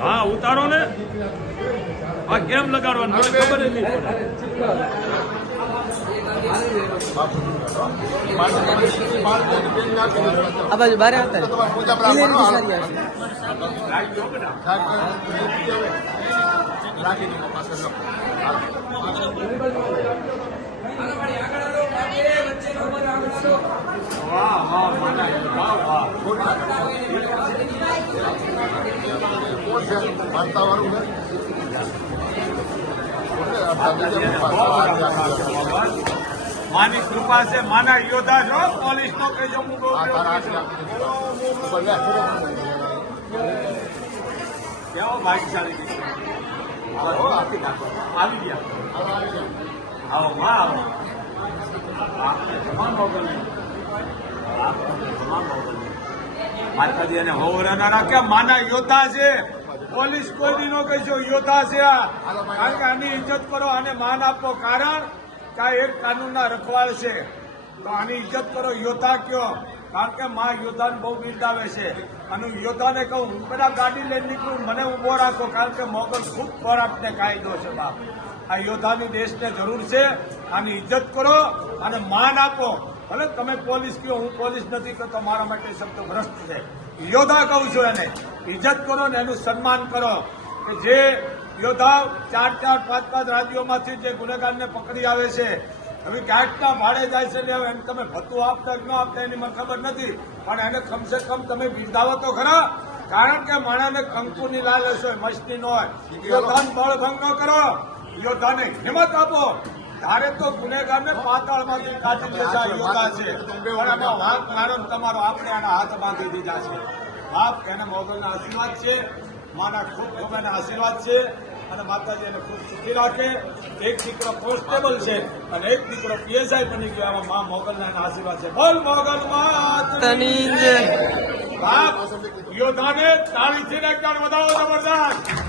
હા ઉતારો ને. આ કેમ લગાડવાનું? ખબર જ નહીં. આ બાજુ બારે વાતાવરણ છે માની કૃપા છે માના યોદ્ધા છો પોલીસ નો કહેજો. કેવો નાખો. આવી ગયા આવો માં આવો આપને તમામ મોગલને. આપને તમામ મોગલને. માતાજી એને હોવરાના રાખ્યા માના યોદ્ધા છે પોલીસ કોઈ નો કહેશો યોદ્ધા છે આ કારણ કે આની ઇજ્જત કરો આને માન આપો કારણ કે એક કાનૂનના રખવાળ છે, તો આની ઇજ્જત કરો યોદ્ધા કયો, કારણ કે મા યોદ્ધાને બહુ બિરદાવે છે. અને હું યોદ્ધાને કહું, હું બધા ગાડી લઈને નીકળું, મને ઊભો રાખો, કારણ કે મોગલ ખૂબ ખોરાકને કાયદો છે બાપ. આ યોદ્ધાની દેશને જરૂર છે, આની ઇજ્જત કરો અને માન આપો. ભલે તમે પોલીસ કયો, હું પોલીસ નથી કરતો મારા માટે શબ્દ ભ્રષ્ટ છે. યોદ્ધા કહું છું એને, ઇજ્જત કરો ને એનું સન્માન કરો, કે જે યોદ્ધા ચાર ચાર પાંચ પાંચ રાજ્યોમાંથી જે ગુનેગારને પકડી આવે છે, હવે ક્યાંકના ભાડે જાય છે એટલે એને તમે ભથ્થું આપતા કે ન આપતા એની મને ખબર નથી, પણ એને કમસે કમ તમે બિરદાવો તો ખરા. કારણ કે માણાને કંકુની લાલચ હોય મસ્તી ન હોય. યોદ્ધાને બળભંગ ન કરો. યોદ્ધાને હિંમત આપો. તારે તો ગુનેગારને પાતાળમાંથી કાઢી દેતા યોદ્ધા છે. પણ વાંક મારો તમારો, આપણે આના હાથ બાંધી દીધા છે. બાપ, એને મોગલના આશીર્વાદ છે. માના ખૂબ ખૂબ એના આશીર્વાદ છે. અને માતાજી એને ખૂબ સુખી રાખે. એક દીકરો કોન્સ્ટેબલ છે અને એક દીકરો પીએસઆઈ બની ગયો. આમાં મા મોગલના એના આશીર્વાદ છે. બોલ મોગલ માત તની જય. બાપ યોદ્ધાને તાળીથી એકવાર વધાવો જબરદસ્ત.